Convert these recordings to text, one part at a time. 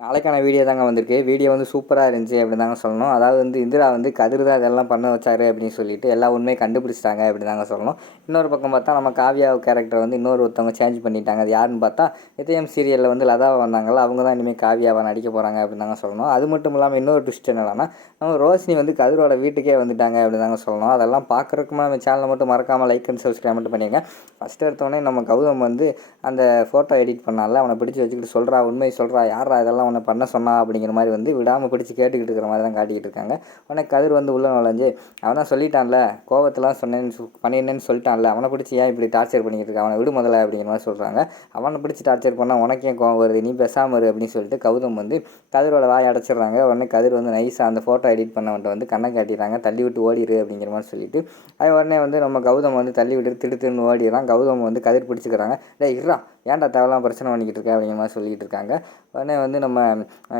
நாளைக்கான வீடியோ தாங்க வந்திருக்கு. வீடியோ வந்து சூப்பராக இருந்துச்சு அப்படின்னு தாங்க சொல்லணும். அதாவது வந்து இந்திரா வந்து கதிர் தான் இதெல்லாம் பண்ண வச்சாரு அப்படின்னு சொல்லிட்டு எல்லா உண்மையை கண்டுபிடிச்சிட்டாங்க அப்படின்னு தாங்க சொல்லணும். இன்னொரு பக்கம் பார்த்தா நம்ம காவியா கேரக்டர் வந்து ஒருத்தவங்க சேஞ்ச் பண்ணிட்டாங்க. அது யாருன்னு பார்த்தா இதயம் சீரியலில் வந்து லதாவை வந்தாங்கல்ல, அவங்க தான் இனிமேல் காவியாவை நடிக்க போகிறாங்க அப்படின்னு தாங்க சொல்லணும். அது மட்டும் இல்லாமல் இன்னொரு ட்விஸ்ட் என்னன்னா, நம்ம ரோஷினி வந்து கதிரோட வீட்டுக்கே வந்துட்டாங்க அப்படின்னு தாங்க சொல்லணும். அதெல்லாம் பார்க்குறதுக்கு நம்ம சேனலை மட்டும் மறக்காமல் லைக் அண்ட் சப்ஸ்கிரைப் மட்டும் பண்ணிங்க. ஃபஸ்ட்டு எடுத்தோடனே நம்ம கௌதம் வந்து அந்த ஃபோட்டோ எடிட் பண்ணால அவனை பிடிச்சி வச்சுக்கிட்டு சொல்கிறா, உண்மை சொல்கிறா, யாரா இதெல்லாம் உன்னை பண்ண சொன்னா அப்படிங்கிற மாதிரி வந்து விடாமல் பிடிச்சி கேட்டுக்கிட்டு இருக்கிற மாதிரி தான் காட்டிக்கிட்டு இருக்காங்க. உடனே கதிர் வந்து உள்ள நுழைஞ்சு அவன் தான் சொல்லிட்டான்ல, கோவத்தெல்லாம் சொன்னேன்னு பண்ணினேன்னு சொல்லிட்டான்ல, அவனை பிடிச்சி ஏன் இப்படி டார்ச்சர் பண்ணிக்கிட்டு இருக்க, அவனை விடு முதல்ல அப்படிங்கிற மாதிரி சொல்கிறாங்க. அவனை பிடிச்சி டார்ச்சர் பண்ணால் உனக்கே கோவம் வருது, நீ பேசாமல் இரு அப்படின்னு சொல்லிட்டு கௌதம் வந்து கதிரோட வாய் அடைச்சிடுறாங்க. உடனே கதிர் வந்து நைஸாக அந்த ஃபோட்டோ எடிட் பண்ணவன்ட்டு வந்து கண்ணை காட்டிடுறாங்க, தள்ளி விட்டு ஓடிடு அப்படிங்கிற மாதிரி சொல்லிட்டு அது உடனே வந்து நம்ம கௌதம் வந்து தள்ளி விட்டு திடுத்துன்னு ஓடிடுறான். கௌதம் வந்து கதிர் பிடிச்சிக்கிறாங்க. டேய் இருறா, ஏன்டா தேவையில்லாம் பிரச்சனை பண்ணிக்கிட்டு இருக்க அப்படிங்கிற மாதிரி சொல்லிகிட்டு இருக்காங்க. உடனே வந்து நம்ம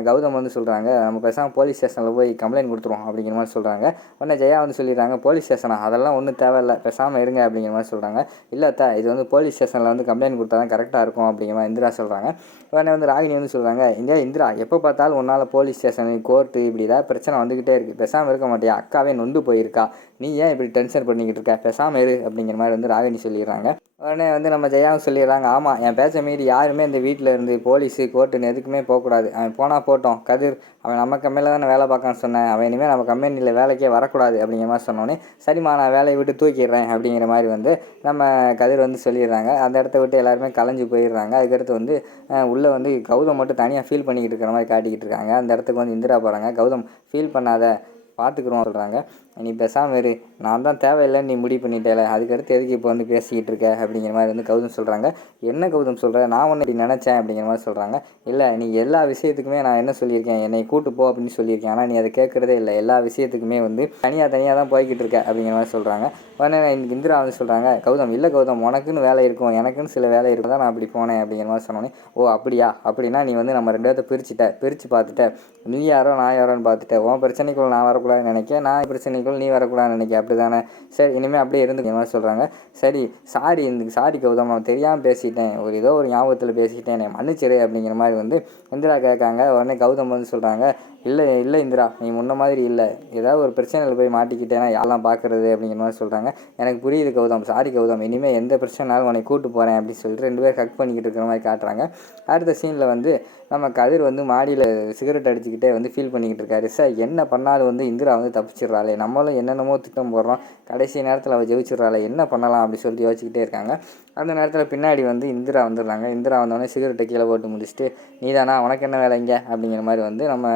கௌதம் வந்து சொல்கிறாங்க, நம்ம பேசாமல் போலீஸ் ஸ்டேஷனில் போய் கம்ப்ளைண்ட் கொடுத்துருவோம் அப்படிங்கிற மாதிரி சொல்கிறாங்க. உடனே ஜெயா வந்து சொல்லிடுறாங்க, போலீஸ் ஸ்டேஷனா, அதெல்லாம் ஒன்றும் தேவையில்லை, பேசாமல் இருங்க அப்படிங்கிற மாதிரி சொல்கிறாங்க. இல்லை இது வந்து போலீஸ் ஸ்டேஷனில் வந்து கம்ப்ளைண்ட் கொடுத்தா தான் கரெக்டாக இருக்கும் அப்படிங்கிற மாதிரி இந்திரா சொல்கிறாங்க. உடனே வந்து ராகினி வந்து சொல்கிறாங்க, இந்திரா எப்போ பார்த்தாலும் உன்னால் போலீஸ் ஸ்டேஷன் கோர்ட்டு இப்படி ஏதாவது பிரச்சனை வந்துக்கிட்டே இருக்குது, பேசாமல் இருக்க மாட்டியா, அக்காவே நொந்து போயிருக்கா, நீ ஏன் இப்படி டென்ஷன் பண்ணிக்கிட்டு இருக்க, பேசாமல் இரு அப்படிங்கிற மாதிரி வந்து ராகினி சொல்லிடுறாங்க. உடனே வந்து நம்ம ஜெயாவும் சொல்லிடுறாங்க, ஆமாம் என் பேச்ச மீறி யாருமே இந்த வீட்டில் இருந்து போலீஸு கோர்ட்டுன்னு எதுக்குமே போகக்கூடாது, அவன் போனால் போட்டோம், கதிர் அவன் நம்ம கம்பெனியில் தானே வேலை பார்க்கான்னு சொன்னேன், அவன் இனிமேல் நம்ம கம்பெனியில் வேலைக்கே வரக்கூடாது அப்படிங்கிற மாதிரி சொன்னோன்னே சரிம்மா நான் வேலையை விட்டு தூக்கிடுறேன் அப்படிங்கிற மாதிரி வந்து நம்ம கதிர் வந்து சொல்லிடுறாங்க. அந்த இடத்த விட்டு எல்லாருமே கலைஞ்சு போயிடுறாங்க. அதுக்கடுத்து வந்து உள்ளே வந்து கௌதம் மட்டும் தனியாக ஃபீல் பண்ணிக்கிட்டு இருக்கிற மாதிரி காட்டிக்கிட்டு இருக்காங்க. அந்த இடத்துக்கு வந்து இந்திரா போகிறாங்க. கௌதம் ஃபீல் பண்ணாத, பார்த்துக்குறோம் சொல்கிறாங்க. நீ பேசாமல் இரு, நான் தான் தேவையில்லைன்னு நீ முடிவு பண்ணிட்டேல, அதுக்கடுத்து எதுக்கு இப்போ வந்து பேசிக்கிட்டு இருக்க அப்படிங்கிற மாதிரி வந்து கௌதம் சொல்கிறாங்க. என்ன கௌதம் சொல்கிற, நான் ஒன்று இப்படி நினச்சேன் அப்படிங்கிற மாதிரி சொல்கிறாங்க. இல்லை நீ எல்லா விஷயத்துக்குமே நான் என்ன சொல்லியிருக்கேன், என்னை கூட்டு போ அப்படின்னு சொல்லியிருக்கேன், ஆனால் நீ அதை கேட்குறதே இல்லை, எல்லா விஷயத்துக்குமே வந்து தனியாக தான் போய்கிட்டு இருக்க அப்படிங்கிற மாதிரி சொல்கிறாங்க. உடனே இந்திரா வந்து சொல்கிறாங்க, கௌதம் இல்லை கௌதம், உனக்குன்னு வேலை இருக்கும், எனக்குன்னு சில வேலை இருக்கும் தான் நான் அப்படி போனேன் அப்படிங்கிற மாதிரி சொன்னோன்னே, ஓ அப்படியா, அப்படின்னா நீ வந்து நம்ம 2 பேர்த்த பிரித்து பார்த்துட்ட, நீ யாரோ நான் யாரோன்னு பார்த்துட்ட, உன் பிரச்சனைக்குள்ள நான் வரக்கூடாதுன்னு நினைக்க, நான் பிரச்சனைக்குள்ள நீ வரக்கூடாதுன்னு நினைக்க, அப்படி தானே, சரி இனிமேல் அப்படியே இருந்துக்கிற மாதிரி சொல்கிறாங்க. சரி சாரி கௌதம், நான் தெரியாமல் பேசிட்டேன், ஏதோ ஒரு ஞாபகத்தில் பேசிட்டேன், என்னை மன்னிச்சிரு அப்படிங்கிற மாதிரி வந்து இந்திரா கேட்காங்க. உடனே கௌதம் வந்து சொல்கிறாங்க, இல்லை இந்திரா, நீ முன்ன மாதிரி இல்லை, ஏதாவது ஒரு பிரச்சனையில் போய் மாட்டிக்கிட்டேன்னா யாரெல்லாம் பார்க்குறது அப்படிங்கிற மாதிரி சொல்கிறாங்க. எனக்கு புரியுது கௌதம், சாரி கௌதம், இனிமேல் எந்த பிரச்சனைனாலும் உன்னை கூப்பிட்டு போகிறேன் அப்படின்னு சொல்லிட்டு 2 பேர் ஹக் பண்ணிக்கிட்டு இருக்கிற மாதிரி காட்டுறாங்க. அடுத்த சீனில் வந்து நம்ம கதிர் வந்து மாடியில் சிகரெட் அடிச்சுக்கிட்டே வந்து ஃபீல் பண்ணிக்கிட்டு இருக்காரு. சார் என்ன பண்ணாலும் வந்து இந்திரா வந்து தப்பிச்சிடுறாளே, நம்மளும் என்னென்னமோ திட்டம் போடுறோம், கடைசி நேரத்தில் அவள் ஜெயிச்சிடுறாளே, என்ன பண்ணலாம் அப்படின்னு சொல்லிட்டு யோசிச்சுக்கிட்டே இருக்காங்க. அந்த நேரத்தில் பின்னாடி வந்து இந்திரா வந்துடுறாங்க. இந்திரா வந்தோடனே சிகரெட்டை கீழே போட்டு முடிச்சுட்டு, நீதானா, உனக்கு என்ன வேலை இங்கே அப்படிங்கிற மாதிரி வந்து நம்ம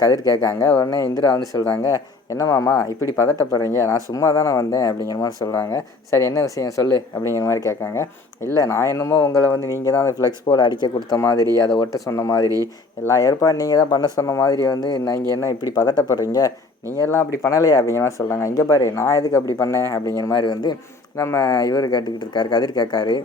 கதிர் கேட்காங்க. உடனே இந்திரா வந்து சொல்கிறாங்க, என்ன மாமா இப்படி பதட்டப்படுறீங்க, நான் சும்மா தானே வந்தேன் அப்படிங்கிற மாதிரி சொல்கிறாங்க. சரி என்ன விஷயம் சொல்லு அப்படிங்கிற மாதிரி கேட்காங்க. இல்லை நான் என்னமோ உங்களை வந்து நீங்கள் தான் அந்த ஃப்ளெக்ஸ் போர்டு அடிக்க கொடுத்த மாதிரி, அதை ஒட்ட சொன்ன மாதிரி, எல்லா ஏற்பாடு நீங்கள் தான் பண்ண சொன்ன மாதிரி வந்து நீங்கள் என்ன இப்படி பதட்டப்படுறீங்க, நீங்கள் எல்லாம் அப்படி பண்ணலையா அப்படிங்கிற மாதிரி சொல்கிறாங்க. இங்கே பாரு, நான் எதுக்கு அப்படி பண்ணேன் அப்படிங்கிற மாதிரி வந்து நம்ம இவர் கேட்டுக்கிட்டு இருக்காரு, கதிர் கேட்காரு.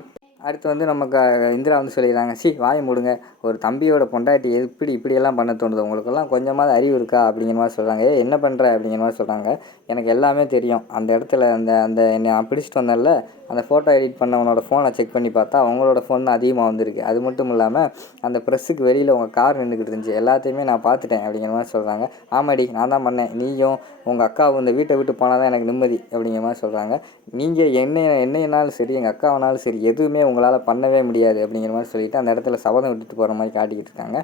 அடுத்து வந்து நமக்கு இந்திரா வந்து சொல்லிடுறாங்க, வாயை மூடுங்க, ஒரு தம்பியோட பொண்டாட்டி இப்படியெல்லாம் பண்ண தோணுது, உங்களுக்கெல்லாம் கொஞ்சமாவது அறிவு இருக்கா அப்படிங்கிற மாதிரி சொல்கிறாங்க. என்ன பண்ணுற அப்படிங்கிற மாதிரி சொல்கிறாங்க. எனக்கு எல்லாமே தெரியும், அந்த இடத்துல அந்த அந்த என்னை பிடிச்சிட்டு வந்தேன்ல, அந்த ஃபோட்டோ எடிட் பண்ணவனோட ஃபோனை செக் பண்ணி பார்த்தா அவங்களோட ஃபோன் தான் அதிகமாக வந்திருக்கு, அது மட்டும் இல்லாமல் அந்த ப்ரெஸ்ஸுக்கு வெளியில் உங்கள் கார் நின்றுக்கிட்டு இருந்துச்சு, எல்லாத்தையுமே நான் பார்த்துட்டேன் அப்படிங்கிற மாதிரி சொல்கிறாங்க. ஆமாடி நான் தான் பண்ணேன், நீயும் உங்கள் அக்காவும் இந்த வீட்டை விட்டு போனால் தான் எனக்கு நிம்மதி அப்படிங்கிற மாதிரி சொல்கிறாங்க. நீங்கள் என்னைனாலும் சரி, எங்கள் அக்காவனாலும் சரி, எதுவுமே உங்களால் பண்ணவே முடியாது அப்படிங்கிற மாதிரி சொல்லிவிட்டு அந்த இடத்துல சபதம் விட்டுட்டு போகிற மாதிரி காட்டிக்கிட்டு இருக்காங்க.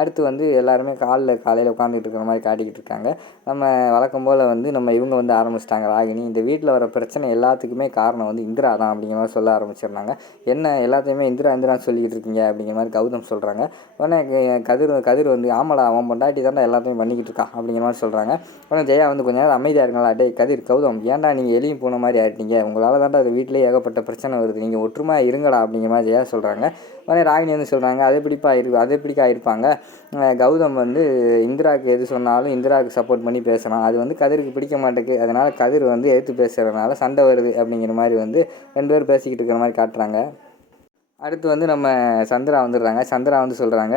அடுத்து வந்து எல்லாருமே காலையில் உட்காந்துக்கிட்டு இருக்கிற மாதிரி காட்டிக்கிட்டு இருக்காங்க. நம்ம வழக்கம் போல் வந்து இவங்க வந்து ஆரம்பிச்சிட்டாங்க, ராகினி இந்த வீட்டில் வர பிரச்சனை எல்லாத்துக்குமே காரணம் வந்து இந்திரா தான் அப்படிங்கிற மாதிரி சொல்ல ஆரம்பிச்சிடுறாங்க. என்ன எல்லாத்தையுமே இந்திரான்னு சொல்லிக்கிட்டு இருக்கீங்க அப்படிங்கிற மாதிரி கௌதம் சொல்கிறாங்க. உடனே கதிர் வந்து ஆமாடா, அவன் பொண்டாட்டி தான்டா எல்லாத்தையும் பண்ணிக்கிட்டு இருக்கா அப்படிங்கிற மாதிரி சொல்கிறாங்க. உடனே ஜெயா வந்து கொஞ்சம் நேரம் அமைதியாக இருங்களா, கதிர் கௌதம் ஏன்டா நீங்கள் எலியும் போன மாதிரி ஆகிட்டீங்க, உங்களால் தான்டா அது வீட்டிலே ஏகப்பட்ட பிரச்சனை வருது, நீங்கள் ஒற்றுமை இருங்கடா அப்படிங்கிற மாதிரி ஜெயா சொல்கிறாங்க. உடனே ராகினி வந்து சொல்கிறாங்க, அது எப்படிக்கா இருப்பாங்க, கௌதம் வந்து இந்திராவுக்கு எது சொன்னாலும் இந்திராவுக்கு சப்போர்ட் பண்ணி பேசுகிறான், அது வந்து கதிருக்கு பிடிக்க மாட்டேங்குது, அதனால் கதிர் வந்து எடுத்து பேசுகிறதுனால சண்டை வருது அப்படிங்கிற மாதிரி வந்து 2 பேர் பேசிக்கிட்டு இருக்கிற மாதிரி காட்டுறாங்க. அடுத்து வந்து நம்ம சந்திரா வந்துடுறாங்க. சந்திரா வந்து சொல்கிறாங்க,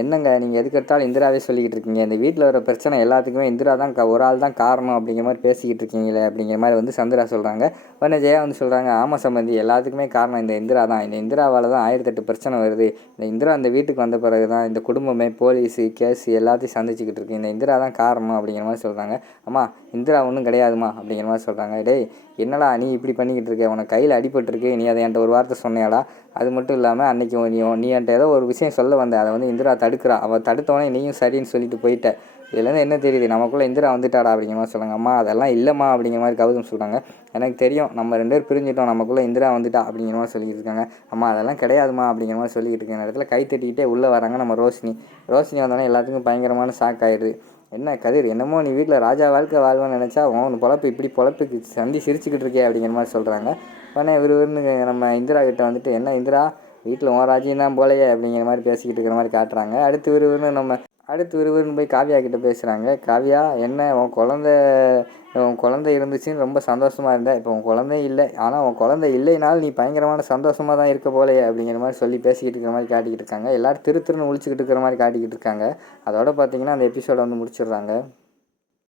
என்னங்க நீங்கள் எதுக்கு எடுத்தாலும் இந்திராவே சொல்லிக்கிட்டு இருக்கீங்க, இந்த வீட்டில் வர பிரச்சனை எல்லாத்துக்குமே இந்திரா தான் ஒரு ஆள் தான் காரணம் அப்படிங்கிற மாதிரி பேசிக்கிட்டு இருக்கீங்களே அப்படிங்கிற மாதிரி வந்து சந்திரா சொல்கிறாங்க. உடனே ஜெயா வந்து சொல்கிறாங்க, ஆமாம் சம்பந்தி, எல்லாத்துக்குமே காரணம் இந்த இந்திரா தான், இந்த இந்திராவால் தான் 1008 பிரச்சனை வருது, இந்த இந்திரா இந்த வீட்டுக்கு வந்த பிறகு தான் இந்த குடும்பமே போலீஸு கேஸு எல்லாத்தையும் சந்திச்சுக்கிட்டு இருக்கு, இந்த இந்திரா தான் காரணம் அப்படிங்கிற மாதிரி சொல்கிறாங்க. அம்மா இந்திரா ஒன்றும் கிடையாதுமா அப்படிங்கிற மாதிரி சொல்கிறாங்க. டேய் என்னடா நீ இப்படி பண்ணிக்கிட்டு இருக்க, உனக்கு கையில் அடிபட்டிருக்கு, நீ அதை என்கிட்ட ஒரு வார்த்தை சொன்னியாடா, அது மட்டும் இல்லாமல் அன்றைக்கி நீ என்கிட்ட ஏதோ ஒரு விஷயம் சொல்ல வந்த, அதை வந்து இந்திரா தடுக்கிறா, அவள் தடுத்தவனே நீயும் சரின்னு சொல்லிட்டு போயிட்ட, இதுலேருந்து என்ன தெரியுது, நமக்குள்ளே இந்திரா வந்துட்டாடா அப்படிங்கிற மாதிரி சொல்கிறாங்க. அம்மா அதெல்லாம் இல்லைம்மா அப்படிங்கிற மாதிரி கௌதம் சொல்கிறாங்க. எனக்கு தெரியும், நம்ம 2 பேர் பிரிஞ்சிட்டோம், நமக்குள்ளே இந்திரா வந்துட்டா அப்படிங்கிற மாதிரி சொல்லிக்கிட்டு இருக்காங்க. அம்மா அதெல்லாம் கிடையாதுமா அப்படிங்கிற மாதிரி சொல்லிக்கிட்டு இருக்க இடத்துல கை தட்டிக்கிட்டே உள்ளே வராங்க நம்ம ரோஷினி வந்தோடனே எல்லாத்துக்கும் பயங்கரமான ஷாக் ஆயிடுது. என்ன கதிர், என்னமோ நீ வீட்டில் ராஜா வாழ்க்கை வாழ்வேன்னு நினச்சா உன் பொழப்பு இப்படி பொழப்புக்கு சிரிச்சுக்கிட்டு இருக்கே அப்படிங்கிற மாதிரி சொல்கிறாங்க. உடனே விறுவிறுன்னு நம்ம இந்திரா கிட்ட வந்துட்டு, என்ன இந்திரா வீட்டில் உன் ராஜ்யம் தான் போலையே அப்படிங்கிற மாதிரி பேசிக்கிட்டு இருக்கிற மாதிரி காட்டுறாங்க. அடுத்து விறுவிறுன்னு போய் காவியா கிட்டே பேசுகிறாங்க. காவியா என்ன உன் குழந்தை இருந்துச்சுன்னு ரொம்ப சந்தோஷமாக இருந்தேன், இப்போ உன் குழந்தை இல்லை, ஆனால் உன் குழந்தை இல்லைனாலும் நீ பயங்கரமான சந்தோஷமாக தான் இருக்க போலையே அப்படிங்கிற மாதிரி சொல்லி பேசிக்கிட்டு இருக்கிற மாதிரி காட்டிக்கிட்டு இருக்காங்க. எல்லோரும் திருன்னு முழிச்சுக்கிட்டு இருக்கிற மாதிரி காட்டிக்கிட்டு இருக்காங்க. அதோட பார்த்திங்கன்னா அந்த எபிசோடை வந்து முடிச்சிடுறாங்க.